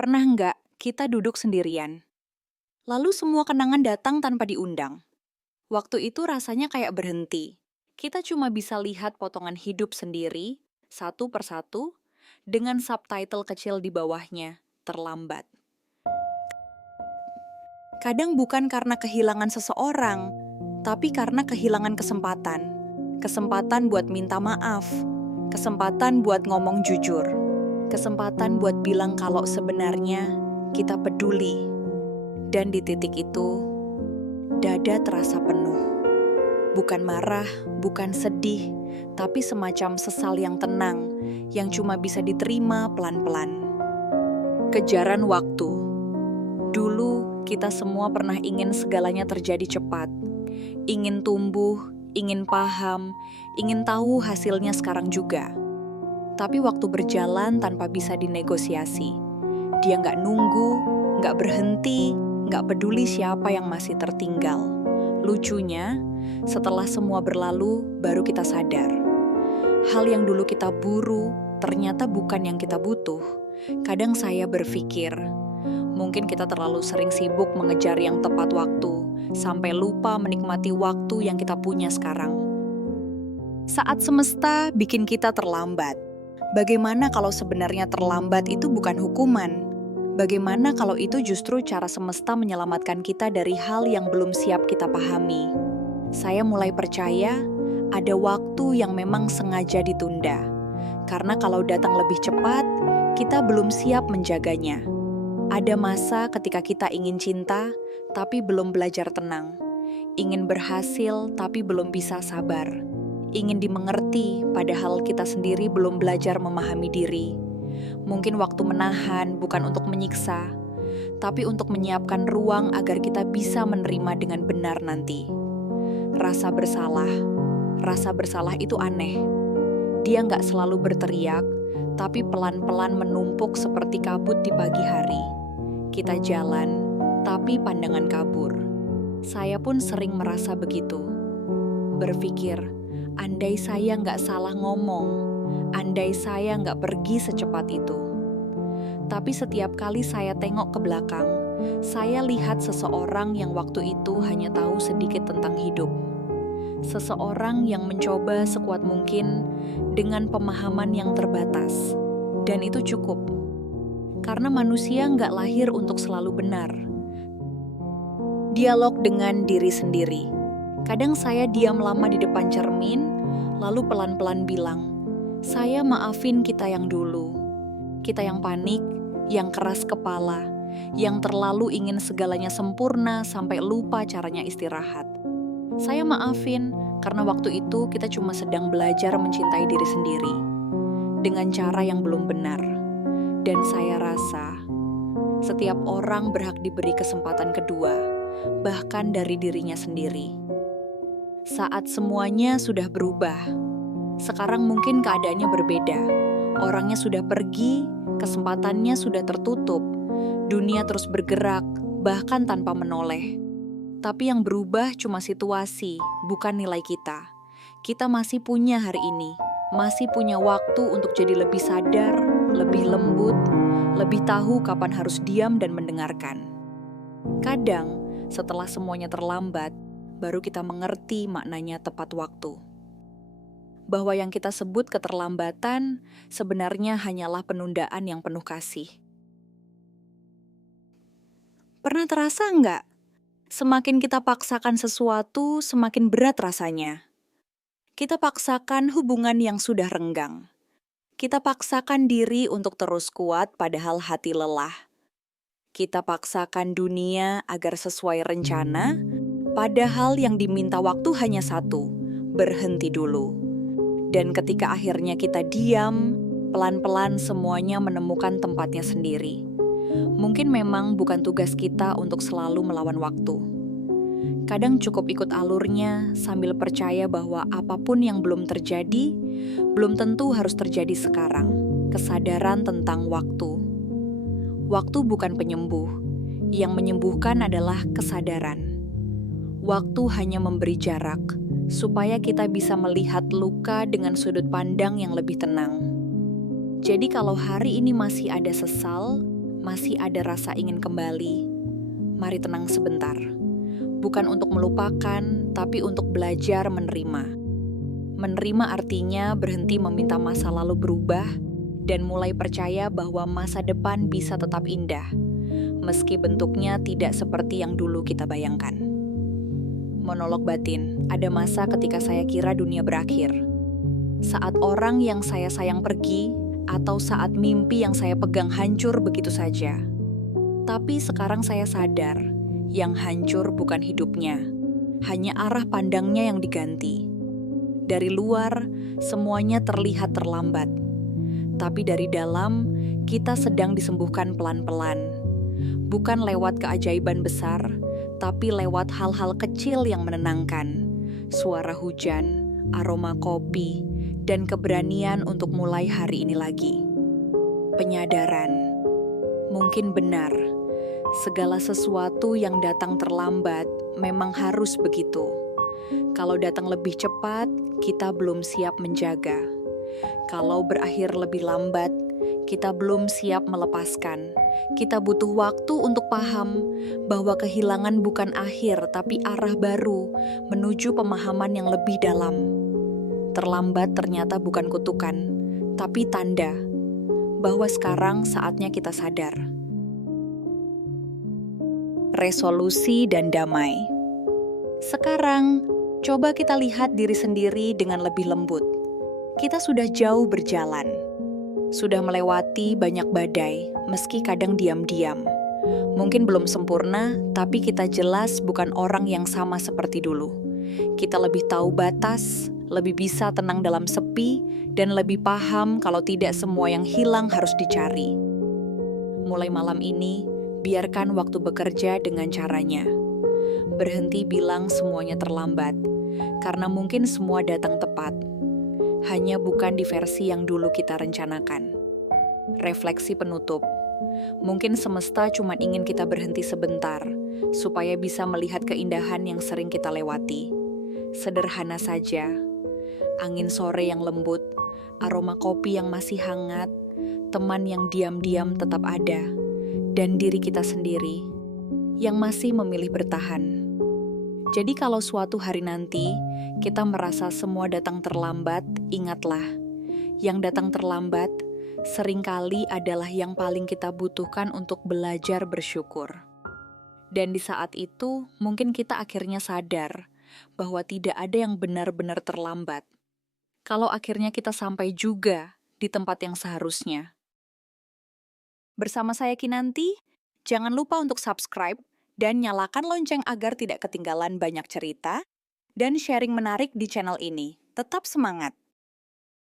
Pernah nggak kita duduk sendirian? Lalu semua kenangan datang tanpa diundang. Waktu itu rasanya kayak berhenti. Kita cuma bisa lihat potongan hidup sendiri, satu persatu, dengan subtitle kecil di bawahnya, terlambat. Kadang bukan karena kehilangan seseorang, tapi karena kehilangan kesempatan. Kesempatan buat minta maaf, kesempatan buat ngomong jujur, kesempatan buat bilang kalau sebenarnya kita peduli. Dan di titik itu, dada terasa penuh. Bukan marah, bukan sedih, tapi semacam sesal yang tenang, yang cuma bisa diterima pelan-pelan. Kejaran waktu. Dulu, kita semua pernah ingin segalanya terjadi cepat. Ingin tumbuh, ingin paham, ingin tahu hasilnya sekarang juga. Tapi waktu berjalan tanpa bisa dinegosiasi. Dia nggak nunggu, nggak berhenti, nggak peduli siapa yang masih tertinggal. Lucunya, setelah semua berlalu, baru kita sadar. Hal yang dulu kita buru, ternyata bukan yang kita butuh. Kadang saya berpikir, mungkin kita terlalu sering sibuk mengejar yang tepat waktu, sampai lupa menikmati waktu yang kita punya sekarang. Saat semesta bikin kita terlambat, bagaimana kalau sebenarnya terlambat itu bukan hukuman? Bagaimana kalau itu justru cara semesta menyelamatkan kita dari hal yang belum siap kita pahami? Saya mulai percaya ada waktu yang memang sengaja ditunda. Karena kalau datang lebih cepat, kita belum siap menjaganya. Ada masa ketika kita ingin cinta, tapi belum belajar tenang. Ingin berhasil, tapi belum bisa sabar. Ingin dimengerti, padahal kita sendiri belum belajar memahami diri. Mungkin waktu menahan bukan untuk menyiksa, tapi untuk menyiapkan ruang agar kita bisa menerima dengan benar nanti. Rasa bersalah itu aneh. Dia nggak selalu berteriak, tapi pelan-pelan menumpuk seperti kabut di pagi hari. Kita jalan, tapi pandangan kabur. Saya pun sering merasa begitu. Berpikir, andai saya nggak salah ngomong, andai saya nggak pergi secepat itu. Tapi setiap kali saya tengok ke belakang, saya lihat seseorang yang waktu itu hanya tahu sedikit tentang hidup. Seseorang yang mencoba sekuat mungkin dengan pemahaman yang terbatas. Dan itu cukup. Karena manusia nggak lahir untuk selalu benar. Dialog dengan diri sendiri. Kadang saya diam lama di depan cermin, lalu pelan-pelan bilang, saya maafin kita yang dulu. Kita yang panik, yang keras kepala, yang terlalu ingin segalanya sempurna sampai lupa caranya istirahat. Saya maafin karena waktu itu kita cuma sedang belajar mencintai diri sendiri dengan cara yang belum benar. Dan saya rasa setiap orang berhak diberi kesempatan kedua, bahkan dari dirinya sendiri. Saat semuanya sudah berubah, sekarang mungkin keadaannya berbeda. Orangnya sudah pergi, kesempatannya sudah tertutup, dunia terus bergerak, bahkan tanpa menoleh. Tapi yang berubah cuma situasi, bukan nilai kita. Kita masih punya hari ini, masih punya waktu untuk jadi lebih sadar, lebih lembut, lebih tahu kapan harus diam dan mendengarkan. Kadang, setelah semuanya terlambat, baru kita mengerti maknanya tepat waktu. Bahwa yang kita sebut keterlambatan sebenarnya hanyalah penundaan yang penuh kasih. Pernah terasa nggak? Semakin kita paksakan sesuatu, semakin berat rasanya. Kita paksakan hubungan yang sudah renggang. Kita paksakan diri untuk terus kuat padahal hati lelah. Kita paksakan dunia agar sesuai rencana, padahal yang diminta waktu hanya satu, berhenti dulu. Dan ketika akhirnya kita diam, pelan-pelan semuanya menemukan tempatnya sendiri. Mungkin memang bukan tugas kita untuk selalu melawan waktu. Kadang cukup ikut alurnya sambil percaya bahwa apapun yang belum terjadi, belum tentu harus terjadi sekarang. Kesadaran tentang waktu. Waktu bukan penyembuh. Yang menyembuhkan adalah kesadaran. Waktu hanya memberi jarak, supaya kita bisa melihat luka dengan sudut pandang yang lebih tenang. Jadi kalau hari ini masih ada sesal, masih ada rasa ingin kembali, mari tenang sebentar. Bukan untuk melupakan, tapi untuk belajar menerima. Menerima artinya berhenti meminta masa lalu berubah dan mulai percaya bahwa masa depan bisa tetap indah, meski bentuknya tidak seperti yang dulu kita bayangkan. Monolog batin, ada masa ketika saya kira dunia berakhir. Saat orang yang saya sayang pergi, atau saat mimpi yang saya pegang hancur begitu saja. Tapi sekarang saya sadar, yang hancur bukan hidupnya, hanya arah pandangnya yang diganti. Dari luar, semuanya terlihat terlambat. Tapi dari dalam, kita sedang disembuhkan pelan-pelan. Bukan lewat keajaiban besar, tapi lewat hal-hal kecil yang menenangkan. Suara hujan, aroma kopi, dan keberanian untuk mulai hari ini lagi. Penyadaran. Mungkin benar, segala sesuatu yang datang terlambat memang harus begitu. Kalau datang lebih cepat, kita belum siap menjaga. Kalau berakhir lebih lambat, kita belum siap melepaskan. Kita butuh waktu untuk paham bahwa kehilangan bukan akhir, tapi arah baru menuju pemahaman yang lebih dalam. Terlambat ternyata bukan kutukan, tapi tanda bahwa sekarang saatnya kita sadar. Resolusi dan damai. Sekarang, coba kita lihat diri sendiri dengan lebih lembut. Kita sudah jauh berjalan, sudah melewati banyak badai, meski kadang diam-diam. Mungkin belum sempurna, tapi kita jelas bukan orang yang sama seperti dulu. Kita lebih tahu batas, lebih bisa tenang dalam sepi, dan lebih paham kalau tidak semua yang hilang harus dicari. Mulai malam ini, biarkan waktu bekerja dengan caranya. Berhenti bilang semuanya terlambat, karena mungkin semua datang tepat. Hanya bukan di versi yang dulu kita rencanakan. Refleksi penutup. Mungkin semesta cuma ingin kita berhenti sebentar, supaya bisa melihat keindahan yang sering kita lewati. Sederhana saja. Angin sore yang lembut, aroma kopi yang masih hangat, teman yang diam-diam tetap ada, dan diri kita sendiri yang masih memilih bertahan. Jadi kalau suatu hari nanti kita merasa semua datang terlambat, ingatlah, yang datang terlambat seringkali adalah yang paling kita butuhkan untuk belajar bersyukur. Dan di saat itu mungkin kita akhirnya sadar bahwa tidak ada yang benar-benar terlambat. Kalau akhirnya kita sampai juga di tempat yang seharusnya. Bersama saya Kinanti, jangan lupa untuk subscribe dan nyalakan lonceng agar tidak ketinggalan banyak cerita dan sharing menarik di channel ini. Tetap semangat!